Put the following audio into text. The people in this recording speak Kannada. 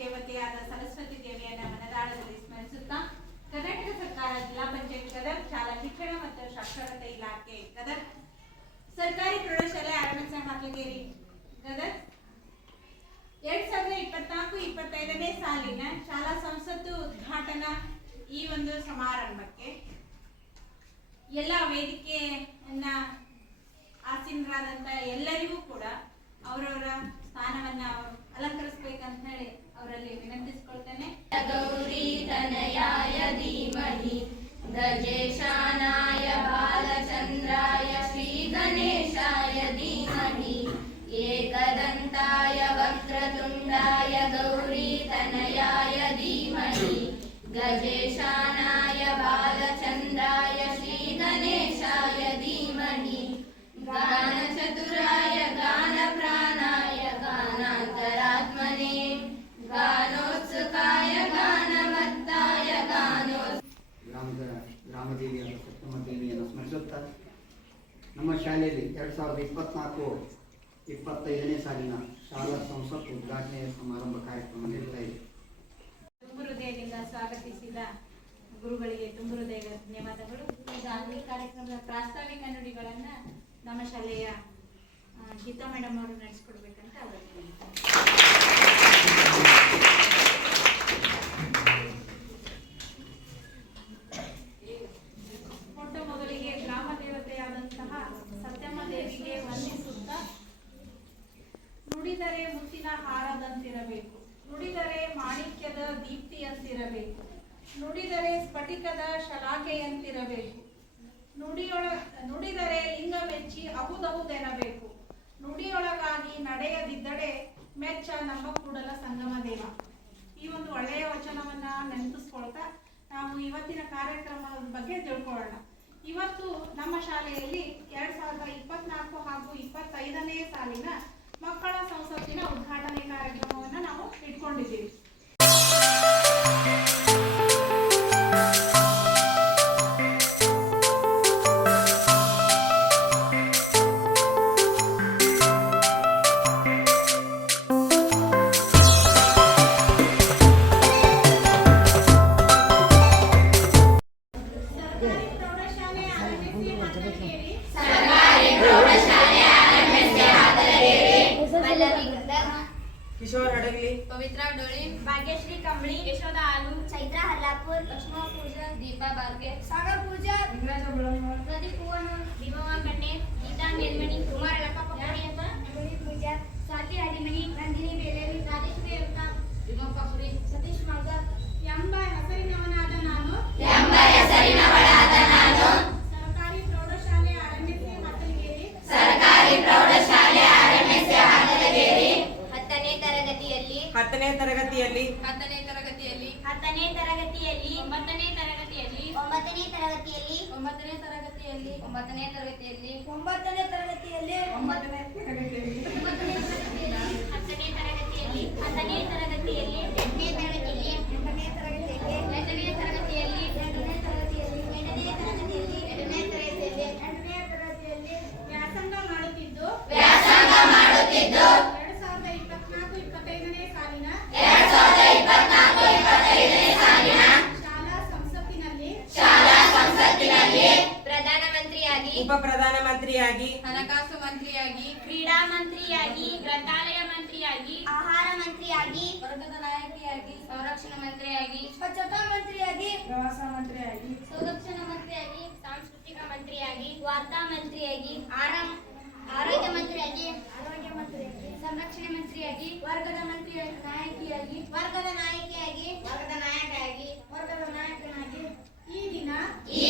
ದೇವತೆಯಾದ ಸರಸ್ವತಿ ದೇವಿಯನ್ನ ಮನದಾಳದಲ್ಲಿ ಸ್ಮರಿಸುತ್ತಾ ಕರ್ನಾಟಕ ಸರ್ಕಾರ ಜಿಲ್ಲಾ ಪಂಚಾಯತ್ ಗದಗ ಶಾಲಾ ಶಿಕ್ಷಣ ಮತ್ತು ಸಾಕ್ಷರತೆ ಇಲಾಖೆ ಗದಗ ಸರ್ಕಾರಿ ಪ್ರೌಢಶಾಲೆ ಆರಂಭಿಕ ಹಾಕಲಗೇರಿ ಗದಗ 2024-25ನೇ ಸಾಲಿನ ಶಾಲಾ ಸಂಸತ್ತು ಉದ್ಘಾಟನಾ ಈ ಒಂದು ಸಮಾರಂಭಕ್ಕೆ ಎಲ್ಲ ವೇದಿಕೆಯನ್ನ ಆಸೀನರಾದಂತ ಎಲ್ಲರಿಗೂ ಕೂಡ ಅವರವರ ಸ್ಥಾನವನ್ನ ಅಲಂಕರಿಸಬೇಕಂತ ಹೇಳಿ ಅವರಲ್ಲಿ ವಿನಂತಿಸಿಕೊಳ್ತೇನೆ. ಗೌರಿ ತನಯಾಯ ಧೀಮಹಿ ಗಜೇಶಾನಾಯ ಬಾಲಚಂದ್ರಾಯ ಶ್ರೀ ಗಣೇಶಾಯ ಧೀಮಹಿ ಏಕದಂತಾಯ ವಕ್ರತುಂಡಾಯ ಗೌರಿ ತನಯಾಯ ಧೀಮಹಿ ಗಜೇಶಾನಾಯ ಬಾಲಚಂದ್ರಾಯ ಶ್ರೀ ಗಣೇಶಾಯ ಧೀಮಹಿ ಗಾನಚತುರಾಯ ಗಾನಪ್ರಾಣಾಯ ಗಾನಾಂತರಾತ್ಮನೇ ಗಾನೋತ್ಸುಕಾಯ ಗಾನಮತ್ತಾಯ ಗ್ರಾಮದೇವಿಯಾದ ಸಪ್ತಮ ದೇವಿಯನ್ನು ಸ್ಮರಿಸುತ್ತಾ ನಮ್ಮ ಶಾಲೆಯಲ್ಲಿ 2024-25ನೇ ಸಾಲಿನ ಶಾಲಾ ಸಂಸತ್ ಉದ್ಘಾಟನೆಯ ಸಮಾರಂಭ ಕಾರ್ಯಕ್ರಮ ನಡೀತಾ ಇದೆ. ತುಂಬು ಹೃದಯದಿಂದ ಸ್ವಾಗತಿಸಿದ ಗುರುಗಳಿಗೆ ತುಂಬು ಹೃದಯದ ಧನ್ಯವಾದಗಳು. ಈಗ ಈ ಕಾರ್ಯಕ್ರಮದ ಪ್ರಾಸ್ತಾವಿಕ ನುಡಿಗಳನ್ನ ನಮ್ಮ ಶಾಲೆಯ ಗೀತಾ ಮೇಡಮ್ ಅವರು ನಡೆಸಿಕೊಡ್ಬೇಕಂತ ಅವರಿಗೆ ಮೊಟ್ಟ ಮೊದಲಿಗೆ ಗ್ರಾಮ ದೇವತೆಯಾದಂತಹ ಸತ್ಯಮ್ಮ ದೇವಿಗೆ ವಂದಿಸುತ್ತಾ ನುಡಿದರೆ ಮುತ್ತಿನ ಹಾರದಂತಿರಬೇಕು, ನುಡಿದರೆ ಮಾಣಿಕ್ಯದ ದೀಪ್ತಿಯಂತಿರಬೇಕು, ನುಡಿದರೆ ಸ್ಫಟಿಕದ ಶಲಾಕೆಯಂತಿರಬೇಕು, ನುಡಿದರೆ ಲಿಂಗ ಮೆಚ್ಚಿ ಅಹುದಹುದೆನಬೇಕು, ನುಡಿಯೊಳಗಾಗಿ ನಡೆಯದಿದ್ದಡೆ ಮೆಚ್ಚ ನಮ್ಮ ಕೂಡಲ ಸಂಗಮ ದೇವ. ಈ ಒಂದು ಒಳ್ಳೆಯ ವಚನವನ್ನ ನೆನಪಿಸ್ಕೊಳ್ತಾ ನಾವು ಇವತ್ತಿನ ಕಾರ್ಯಕ್ರಮದ ಬಗ್ಗೆ ತಿಳ್ಕೊಳ್ಳೋಣ. ಇವತ್ತು ನಮ್ಮ ಶಾಲೆಯಲ್ಲಿ 2024 ಹಾಗೂ 25ನೇ ಸಾಲಿನ ಮಕ್ಕಳ ಸಂಸತ್ತಿನ ಉದ್ಘಾಟನೆ ಕಾರ್ಯಕ್ರಮವನ್ನು ನಾವು ಇಟ್ಕೊಂಡಿದ್ದೀವಿ. किशोर हडगली, पवित्रा डोळी, भाग्यश्री कंबळी, यशोदा आलू, चैत्रा हल्लापूर, लक्ष्मण पूजन, दीपा बारके, सागर पूजन, प्रदीप पूवन, भीमवा कन्ने, गीता मेलमणी, कुमार लका पकोडियप्ಪ, अंगणी पूजन, स्वाती हरिमणी, नंदिनी बेलेरी, राजेश देवता, ವಿನೋದ್ ಪಕ್ರಿ, सतीश मंगल ಎಂಬ ಹೆಸರಿನವನಾದ ನಾನು ಸರ್ಕಾರಿ ಪ್ರೌಢಶಾಲೆ ಆರಂಭಿಸಿ ಹಾಕಲಗೇರಿ 10ನೇ ತರಗತಿಯಲ್ಲಿ 10ನೇ ತರಗತಿಯಲ್ಲಿ 9ನೇ ತರಗತಿಯಲ್ಲಿ 9ನೇ ತರಗತಿಯಲ್ಲಿ 9ನೇ ತರಗತಿಯಲ್ಲಿ 9ನೇ ತರಗತಿಯಲ್ಲಿ 9ನೇ ತರಗತಿಯಲ್ಲಿ 9ನೇ ತರಗತಿಯಲ್ಲಿ 9ನೇ ತರಗತಿಯಲ್ಲಿ 9ನೇ ತರಗತಿಯಲ್ಲಿ 10ನೇ ತರಗತಿಯಲ್ಲಿ 10ನೇ ತರಗತಿಯಲ್ಲಿ 8ನೇ ತರಗತಿಯಲ್ಲಿ 8ನೇ ತರಗತಿಯಲ್ಲಿ 8ನೇ ತರಗತಿಯಲ್ಲಿ 8ನೇ ತರಗತಿಯಲ್ಲಿ 8ನೇ ತರಗತಿಯಲ್ಲಿ 8ನೇ ತರಗತಿಯಲ್ಲಿ 8ನೇ ತರಗತಿಯಲ್ಲಿ ವ್ಯಾಸಂಗ ಮಾಡುತ್ತಿದ್ದು 2024-25ನೇ ಸಾಲಿನ ಶಾಲಾ ಸಂಸತ್ತಿನಲ್ಲಿ ಪ್ರಧಾನಮಂತ್ರಿಯಾಗಿ ಉಪ ಪ್ರಧಾನಮಂತ್ರಿಯಾಗಿ ಹಣಕಾಸು ಮಂತ್ರಿಯಾಗಿ ಕ್ರೀಡಾ ಮಂತ್ರಿಯಾಗಿ ಗ್ರಂಥಾಲಯ ಮಂತ್ರಿಯಾಗಿ ಆಹಾರ ಮಂತ್ರಿಯಾಗಿ ವರ್ಗದ ನಾಯಕಿಯಾಗಿ ಸಂರಕ್ಷಣಾ ಮಂತ್ರಿಯಾಗಿ ಸ್ವಚ್ಛತಾ ಮಂತ್ರಿಯಾಗಿ ಪ್ರವಾಸ ಮಂತ್ರಿಯಾಗಿ ಸಂರಕ್ಷಣಾ ಮಂತ್ರಿಯಾಗಿ ಸಾಂಸ್ಕೃತಿಕ ಮಂತ್ರಿಯಾಗಿ ವಾರ್ತಾ ಮಂತ್ರಿಯಾಗಿ ಆರೋಗ್ಯ ಮಂತ್ರಿಯಾಗಿ ಸಂರಕ್ಷಣೆ ಮಂತ್ರಿಯಾಗಿ ವರ್ಗದ ನಾಯಕಿಯಾಗಿ ವರ್ಗದ ನಾಯಕಿಯಾಗಿ ವರ್ಗದ ನಾಯಕನಾಗಿ ಈ ದಿನ ಈ